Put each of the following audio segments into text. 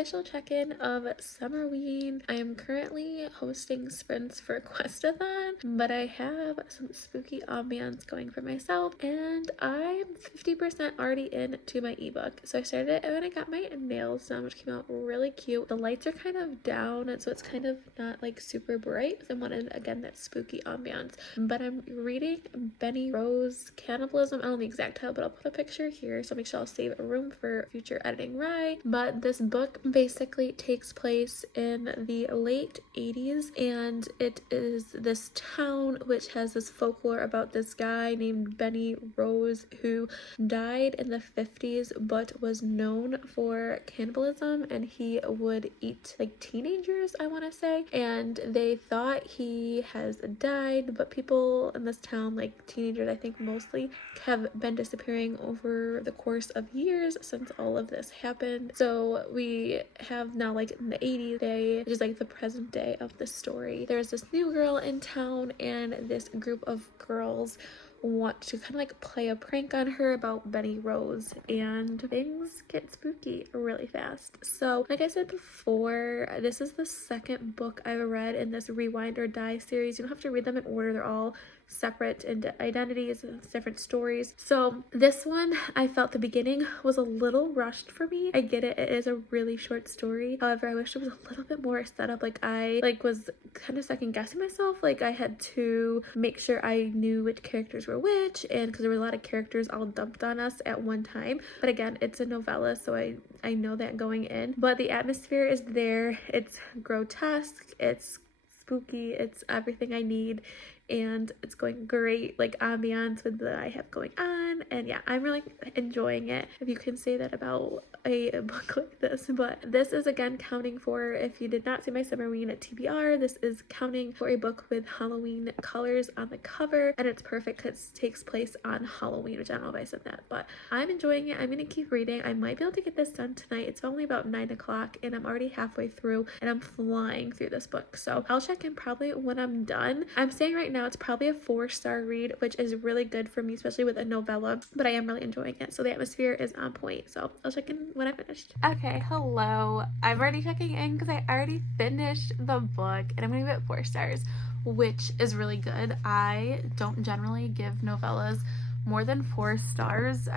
official check-in of Summerween. I am currently hosting sprints for Questathon, but I have some spooky ambiance going for myself, and I'm 50% already into my ebook. So I started it when I got my nails done, which came out really cute. The lights are kind of down, and so it's kind of not like super bright. So I wanted, again, that spooky ambiance. But I'm reading Benny Rose Cannibalism. I don't know the exact title, but I'll put a picture here, so make sure I'll save a room for future editing rye. But this book basically takes place in the late 80s, and it is this town which has this folklore about this guy named Benny Rose who died in the 50s but was known for cannibalism, and he would eat like teenagers, I want to say, and they thought he has died, but people in this town, like teenagers I think mostly, have been disappearing over the course of years since all of this happened. So we have now, like in the 80s day, which is like the present day of the story, there's this new girl in town, and this group of girls want to kind of like play a prank on her about Benny Rose, and things get spooky really fast. So like I said before, this is the second book I've read in this Rewind or Die series. You don't have to read them in order, they're all separate and identities and different stories. So this one, I felt the beginning was a little rushed for me. I get it, it is a really short story. However, I wish it was a little bit more set up. Like I was kind of second guessing myself. Like I had to make sure I knew which characters were which, and because there were a lot of characters all dumped on us at one time. But again, it's a novella, so I know that going in. But the atmosphere is there. It's grotesque, it's spooky, it's everything I need, and it's going great, like ambiance with what I have going on. And yeah, I'm really enjoying it, if you can say that about a book like this. But this is again counting for, if you did not see my Summerween at TBR, this is counting for a book with Halloween colors on the cover, and it's perfect because it takes place on Halloween, which I don't know if I said that, but I'm enjoying it. I'm gonna keep reading. I might be able to get this done tonight. It's only about 9 o'clock and I'm already halfway through, and I'm flying through this book, so I'll check in probably when I'm done. I'm saying right now it's probably a 4-star read, which is really good for me, especially with a novella, but I am really enjoying it. So the atmosphere is on point, so I'll check in when I finished. Okay, hello. I'm already checking in because I already finished the book, and I'm gonna give it 4 stars, which is really good. I don't generally give novellas more than 4 stars.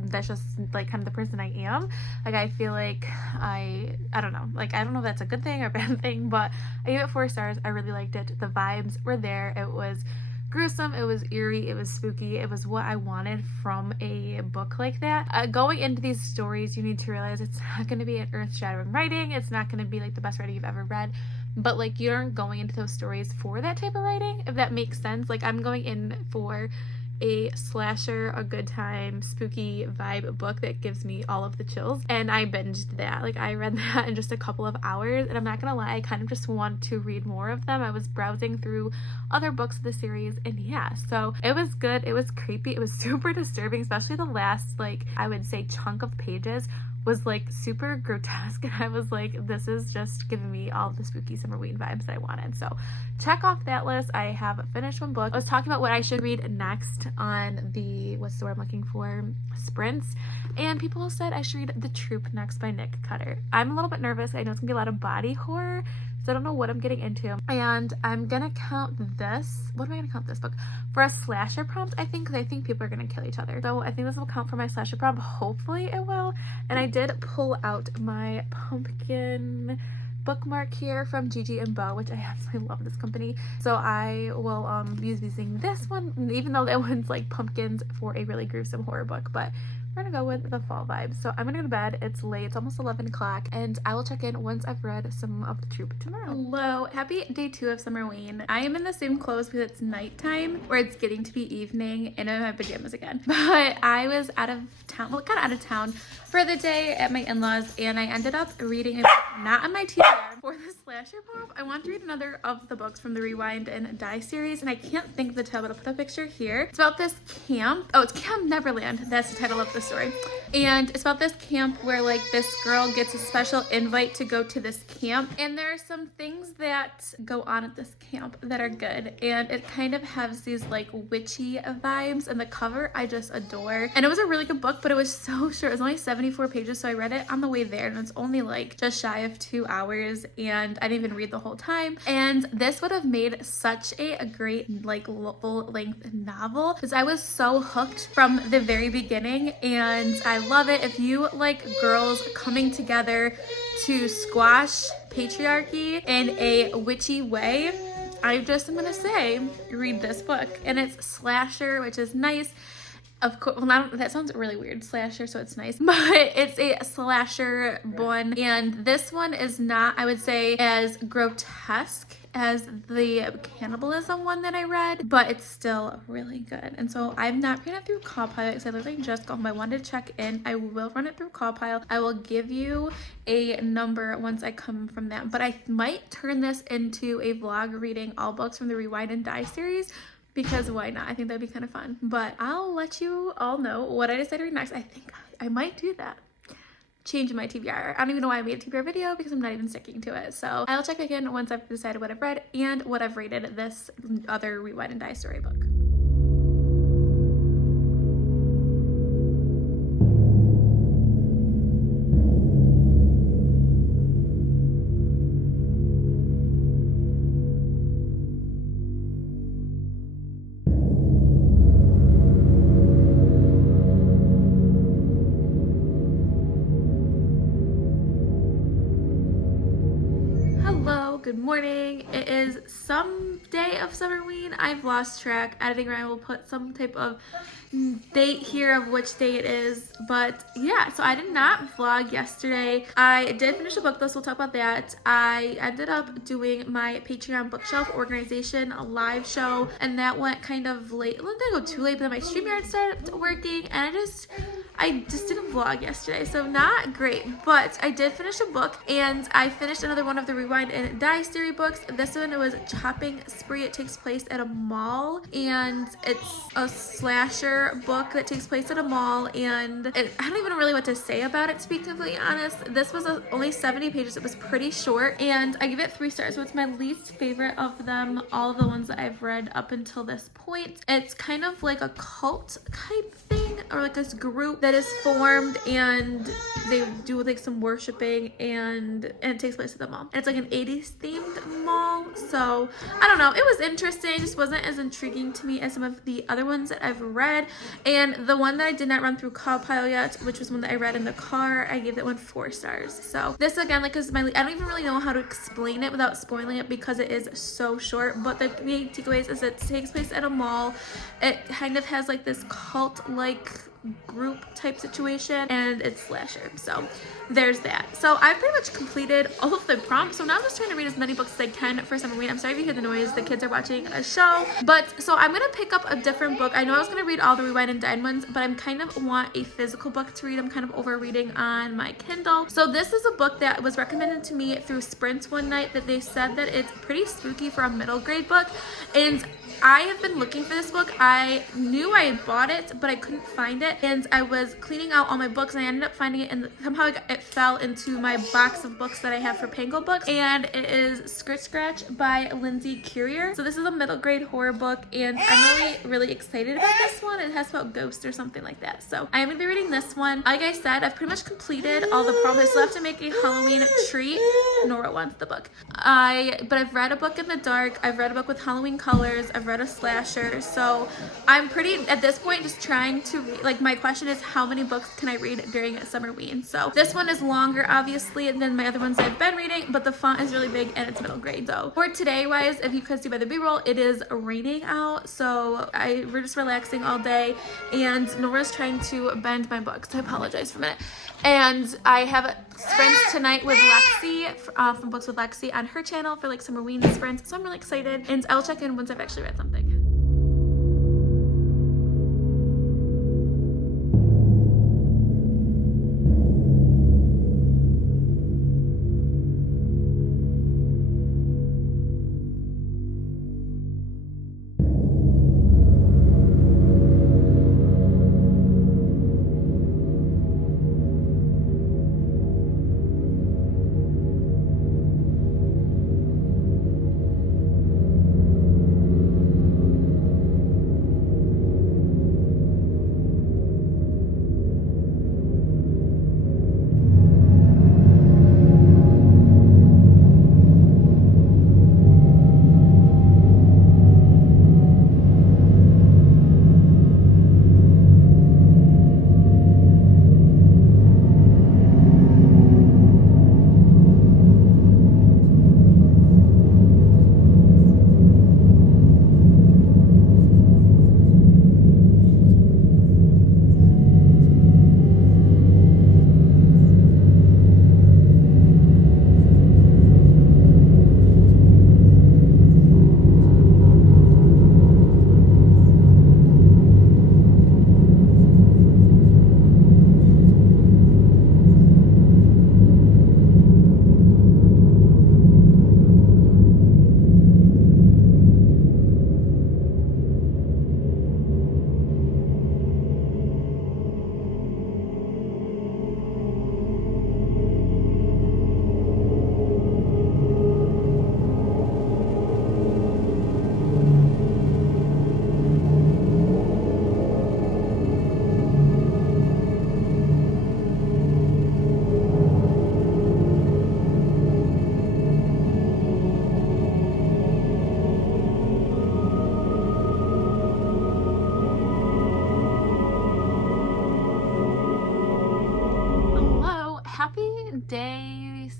That's just like kind of the person I am. Like I feel like I don't know, like I don't know if that's a good thing or a bad thing, but I gave it 4 stars. I really liked it. The vibes were there. It was gruesome, it was eerie, it was spooky. It was what I wanted from a book like that. Going into these stories, you need to realize it's not going to be an earth-shattering writing. It's not going to be like the best writing you've ever read, but like you aren't going into those stories for that type of writing, if that makes sense. Like I'm going in for a slasher, a good time, spooky vibe book that gives me all of the chills, and I binged that. Like I read that in just a couple of hours, and I'm not gonna lie, I kind of just want to read more of them. I was browsing through other books of the series, and yeah, so it was good. It was creepy, it was super disturbing, especially the last, like I would say, chunk of pages was like super grotesque, and I was like, this is just giving me all the spooky Summerween vibes that I wanted. So check off that list. I have finished one book. I was talking about what I should read next on the, what's the word I'm looking for, sprints, and people said I should read The Troop next by Nick Cutter. I'm a little bit nervous. I know it's gonna be a lot of body horror, so I don't know what I'm getting into, and I'm gonna count this, what am I gonna count this book for, a slasher prompt, I think, because I think people are gonna kill each other. So I think this will count for my slasher prompt. Hopefully it will. And I did pull out my pumpkin bookmark here from Gigi and Bo, which I absolutely love this company, so I will be using this one, even though that one's like pumpkins for a really gruesome horror book. But we're gonna go with the fall vibe. So I'm gonna go to bed. It's late, it's almost 11 o'clock, and I will check in once I've read some of The Troop tomorrow. Hello, happy day 2 of Summerween. I am in the same clothes because it's nighttime, or it's getting to be evening, and I'm in my pajamas again. But I was out of town, well, kind of out of town for the day at my in-laws, and I ended up reading a book not on my TBR for this slasher pop. I want to read another of the books from the Rewind and Die series, and I can't think of the title, but I'll put a picture here. It's about this camp. Oh, it's Camp Neverland. That's the title of the story. And it's about this camp where like this girl gets a special invite to go to this camp, and there are some things that go on at this camp that are good, and it kind of has these like witchy vibes, and the cover I just adore. And it was a really good book, but it was so short. It was only 74 pages, so I read it on the way there, and it's only like just shy of 2 hours, and I didn't even read the whole time. And this would have made such a great like full-length novel because I was so hooked from the very beginning, and I love it. If you like girls coming together to squash patriarchy in a witchy way, I just am gonna say read this book. And it's slasher, which is nice. Of course, well, that sounds really weird, slasher, so it's nice, but it's a slasher one, and this one is not, I would say, as grotesque as the cannibalism one that I read, but it's still really good. And so I'm not reading it through Callpile because I literally just got home. I wanted to check in. I will run it through Callpile. I will give you a number once I come from that, but I might turn this into a vlog reading all books from the Rewind and Die series, because why not? I think that'd be kind of fun. But I'll let you all know what I decide to read next. I think I might do that. Change my TBR. I don't even know why I made a TBR video because I'm not even sticking to it. So I'll check again once I've decided what I've read and what I've rated this other Rewind and Die storybook. Good morning. It is some day of Summerween. I've lost track. Editing Ryan will put some type of date here of which day it is, but yeah, so I did not vlog yesterday. I did finish a book though, so we'll talk about that. I ended up doing my Patreon bookshelf organization, a live show, and that went kind of late. It didn't go too late, but then my StreamYard started working, and I just didn't vlog yesterday, so not great. But I did finish a book, and I finished another one of the Rewind and Die series books. This one, it was Chopping Spree. It takes place at a mall, and it's a slasher book that takes place at a mall, and I don't even really know what to say about it, to be completely honest. This was only 70 pages. It was pretty short, and I give it 3 stars, so it's my least favorite of them, all of the ones that I've read up until this point. It's kind of like a cult type thing, or like this group that is formed, and they do like some worshiping, and it takes place at the mall. And it's like an 80s themed mall, so I don't know. It was interesting. It just wasn't as intriguing to me as some of the other ones that I've read. And the one that I did not run through Callpile yet, which was one that I read in the car, I gave that one 4 stars. So this again, like, is I don't even really know how to explain it without spoiling it because it is so short. But the main takeaways is it takes place at a mall. It kind of has like this cult-like group type situation, and it's slasher. So there's that. So I've pretty much completed all of the prompts, so now I'm just trying to read as many books as I can for Summerween. I'm sorry if you hear the noise, the kids are watching a show. But so I'm gonna pick up a different book. I know I was gonna read all the Rewind and Die ones, but I'm kind of want a physical book to read. I'm kind of over reading on my Kindle. So this is a book that was recommended to me through Sprint one night, that they said that it's pretty spooky for a middle grade book, and I have been looking for this book. I knew I had bought it, but I couldn't find it, and I was cleaning out all my books, and I ended up finding it, and somehow it fell into my box of books that I have for Pango Books, and it is Skirt Scratch by Lindsay Currier. So this is a middle grade horror book, and I'm really excited about this one. It has about ghosts or something like that, so I am going to be reading this one. Like I said, I've pretty much completed all the prompts. I still have to make a Halloween treat. Nora wants the book. But I've read a book in the dark. I've read a book with Halloween colors. I've read a slasher, so I'm pretty, at this point, just trying to, like, my question is how many books can I read during Summerween? So this one is longer, obviously, than my other ones I've been reading, but the font is really big, and it's middle grade. So for today wise, if you can see by the b-roll, it is raining out, so we're just relaxing all day, and Nora's trying to bend my books. I apologize for a minute. And I have sprints tonight with Lexi from Books with Lexi on her channel for like Summerween sprints, so I'm really excited, and I'll check in once I've actually read something.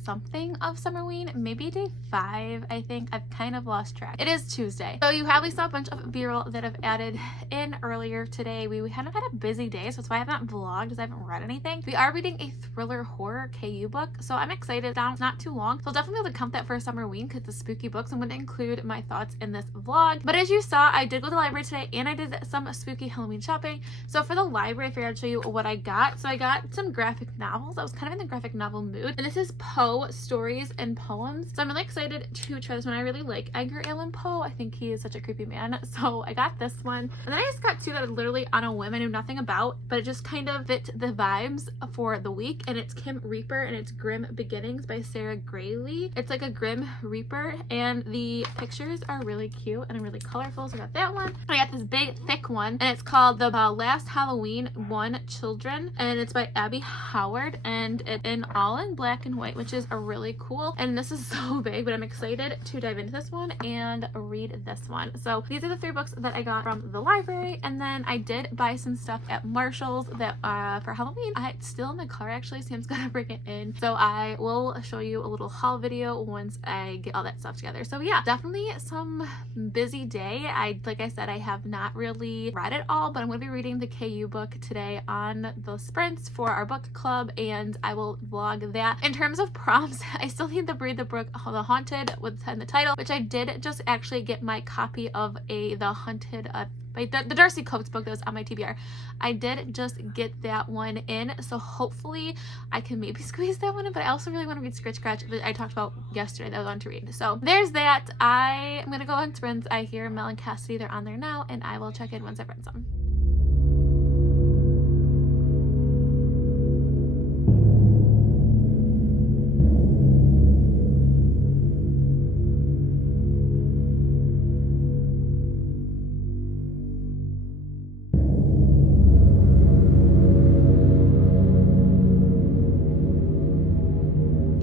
something of Summerween, maybe day 5, I think. I've kind of lost track. It is Tuesday. So you probably saw a bunch of b-roll that I've added in earlier today. We kind of had a busy day, so that's why I haven't vlogged, because I haven't read anything. We are reading a thriller horror KU book, so I'm excited. It's not too long, so I'll definitely be able to count that for Summerween because it's a spooky book, so I'm going to include my thoughts in this vlog. But as you saw, I did go to the library today and I did some spooky Halloween shopping. So for the library, I figured I'd show you what I got. So I got some graphic novels. I was kind of in the graphic novel mood, and this is Poe Stories and Poems. So I'm really excited to try this one. I really like Edgar Allan Poe. I think he is such a creepy man, so I got this one. And then I just got two that are literally on a whim I knew nothing about, but it just kind of fit the vibes for the week. And it's Kim Reaper and it's Grim Beginnings by Sarah Grayley. It's like a Grim Reaper and the pictures are really cute and really colorful, so I got that one. I got this big thick one and it's called The Last Halloween 1 Children, and it's by Abby Howard, and it's all in black and white, which is a really cool. And this is so big, but I'm excited to dive into this one and read this one. So these are the 3 books that I got from the library, and then I did buy some stuff at Marshall's that for Halloween. It's still in the car actually. Sam's gonna bring it in, so I will show you a little haul video once I get all that stuff together. So yeah, definitely some busy day. Like I said, I have not really read it all, but I'm going to be reading the KU book today on the sprints for our book club, and I will vlog that. In terms of prompts, I still need to read the book The Haunted with the title, which I did just actually get my copy of The Haunted the Darcy Coates book that was on my TBR. I did just get that one in, so hopefully I can maybe squeeze that one in, but I also really want to read Scritch Scratch that I talked about yesterday that I wanted to read. So there's that. I am gonna go on sprints. I hear Mel and Cassidy, they're on there now, and I will check in once I've read some.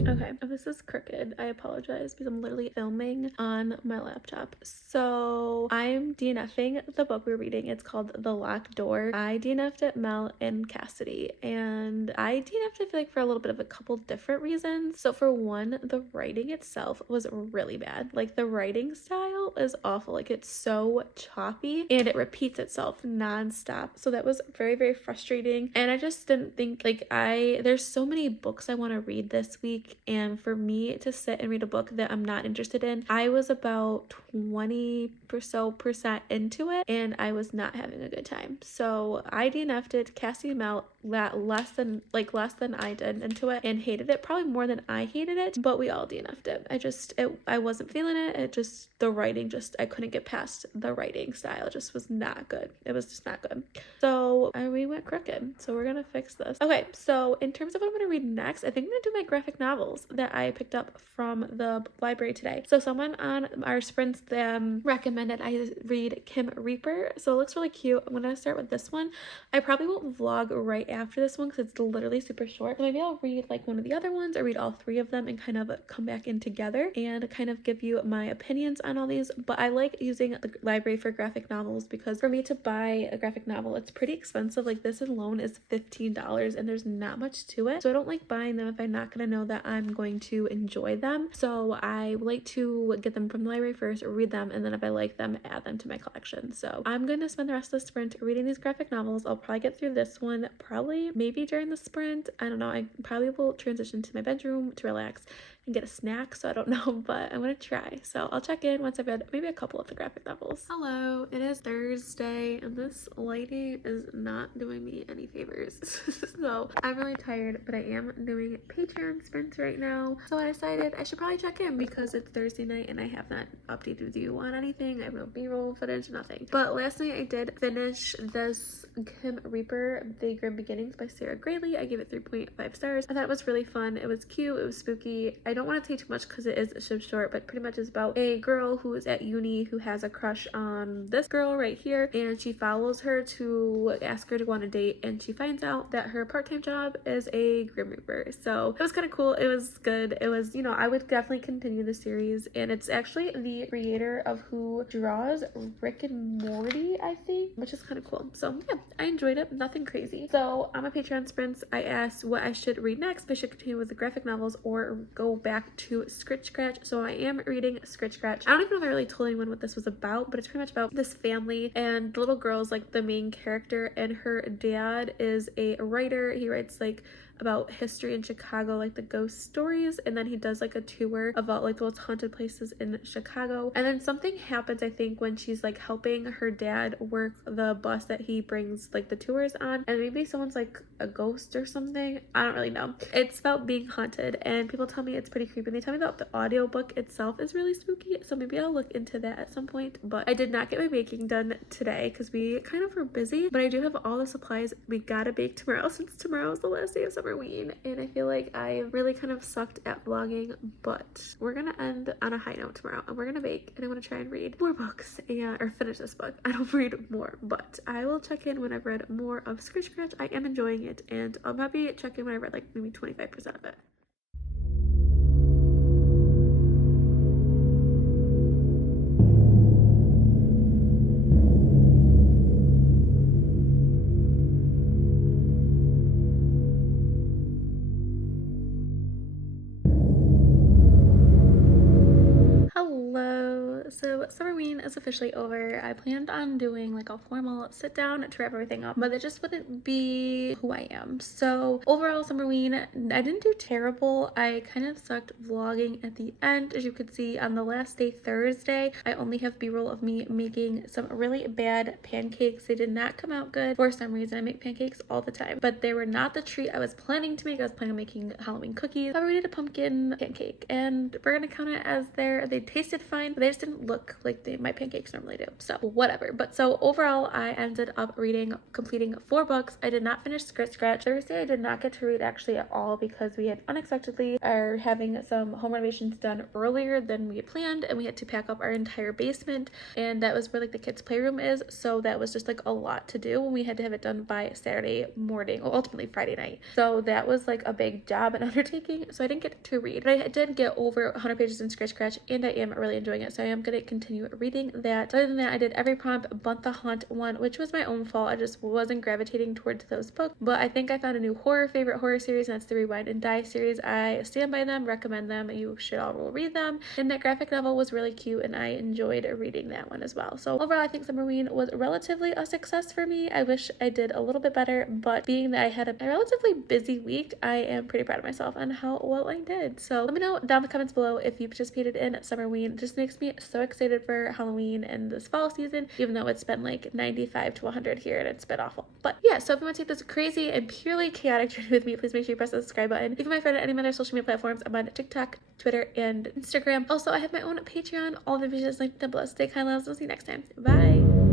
Okay, if this is crooked, I apologize because I'm literally filming on my laptop. So I'm DNFing the book we're reading. It's called The Locked Door. I DNF'd it, Mel and Cassidy, and I DNF'd it, I feel like, for a little bit of a couple different reasons. So for one, the writing itself was really bad. Like, the writing style is awful. Like, it's so choppy and it repeats itself nonstop. So that was very, very frustrating. And I just didn't think, like, there's so many books I want to read this week, and for me to sit and read a book that I'm not interested in, I was about 20% into it and I was not having a good time. So I DNF'd it. Cassie and Mel less than I did into it and hated it, probably more than I hated it, but we all DNF'd it. I wasn't feeling it. The writing, I couldn't get past the writing style. It just was not good. It was just not good. So we went crooked. So we're gonna fix this. Okay, so in terms of what I'm gonna read next, I think I'm gonna do my graphic novels that I picked up from the library today. So someone on our sprints recommended I read Kim Reaper. So it looks really cute. I'm gonna start with this one. I probably won't vlog right after this one because it's literally super short. So maybe I'll read like one of the other ones or read all 3 of them and kind of come back in together and kind of give you my opinions on all these. But I like using the library for graphic novels because for me to buy a graphic novel, it's pretty expensive. Like, this alone is $15 and there's not much to it. So I don't like buying them if I'm not gonna know that I'm going to enjoy them. So I like to get them from the library first, read them, and then if I like them, add them to my collection. So I'm going to spend the rest of the sprint reading these graphic novels. I'll probably get through this one maybe during the sprint. I don't know. I probably will transition to my bedroom to relax and get a snack, so I don't know, but I'm gonna try. So I'll check in once I've read maybe a couple of the graphic novels. Hello, it is Thursday and this lighting is not doing me any favors. So I'm really tired, but I am doing Patreon sprints right now. So I decided I should probably check in because it's Thursday night and I have not updated you on anything. I have no b-roll footage, nothing. But last night I did finish this Kim Reaper, The Grim Beginnings by Sarah Grayley. I gave it 3.5 stars. I thought it was really fun. It was cute. It was spooky. I don't want to say too much because it is so short, but pretty much is about a girl who is at uni who has a crush on this girl right here, and she follows her to ask her to go on a date, and she finds out that her part-time job is a grim reaper. So it was kind of cool. It was good. It was, you know, I would definitely continue the series, and it's actually the creator of who draws Rick and Morty, I think, which is kind of cool. So yeah, I enjoyed it. Nothing crazy. So on my Patreon sprints, I asked what I should read next. If I should continue with the graphic novels or go back to Scritch Scratch. So I am reading Scritch Scratch. I don't even know if I really told anyone what this was about, but it's pretty much about this family, and the little girl's like the main character, and her dad is a writer. He writes like about history in Chicago, like the ghost stories, and then he does like a tour about like those haunted places in Chicago. And then something happens, I think, when she's like helping her dad work the bus that he brings like the tours on, and maybe someone's like a ghost or something. I don't really know. It's about being haunted, and people tell me it's pretty creepy. They tell me that the audiobook itself is really spooky, so maybe I'll look into that at some point. But I did not get my baking done today because we kind of were busy, but I do have all the supplies. We gotta bake tomorrow since tomorrow is the last day of SUMMERWEEN, and I feel like I really kind of sucked at vlogging, but we're gonna end on a high note tomorrow, and we're gonna bake, and I want to try and read more books or finish this book. I don't read more, but I will check in when I've read more of Scritch Scratch. I am enjoying it, and I'll maybe check in when I've read like maybe 25% of it. Hello. So SUMMERWEEN is officially over. I planned on doing like a formal sit down to wrap everything up, but it just wouldn't be who I am. So overall, SUMMERWEEN, I didn't do terrible. I kind of sucked vlogging at the end. As you could see on the last day, Thursday, I only have b-roll of me making some really bad pancakes. They did not come out good for some reason. I make pancakes all the time, but they were not the treat I was planning to make. I was planning on making Halloween cookies. However, we did a pumpkin pancake, and we're gonna count it as they tasted fine, but they just didn't look like my pancakes normally do. So whatever. But so overall, I ended up completing 4 books. I did not finish Scritch Scratch. Thursday, I did not get to read actually at all because we had unexpectedly are having some home renovations done earlier than we had planned, and we had to pack up our entire basement, and that was where like the kids' playroom is. So that was just like a lot to do, and we had to have it done by Saturday morning, or ultimately Friday night. So that was like a big job and undertaking. So I didn't get to read, but I did get over 100 pages in Scritch Scratch, and I am really enjoying it, so I am going to continue reading that. Other than that, I did every prompt but the haunt one, which was my own fault. I just wasn't gravitating towards those books, but I think I found a new favorite horror series, and that's the Rewind and Die series. I stand by them, recommend them. You should all read them, and that graphic novel was really cute, and I enjoyed reading that one as well. So overall, I think SUMMERWEEN was relatively a success for me. I wish I did a little bit better, but being that I had a relatively busy week, I am pretty proud of myself on how well I did. So let me know down in the comments below if you participated in SUMMERWEEN. It just makes me so excited for Halloween and this fall season, even though it's been like 95 to 100 here and it's been awful. But yeah, so if you want to take this crazy and purely chaotic journey with me, please make sure you press the subscribe button. If you're my friend on any of my other social media platforms, I'm on TikTok, Twitter, and Instagram. Also, I have my own Patreon. All the information is linked down below. Stay kind, loves. I'll see you next time. Bye.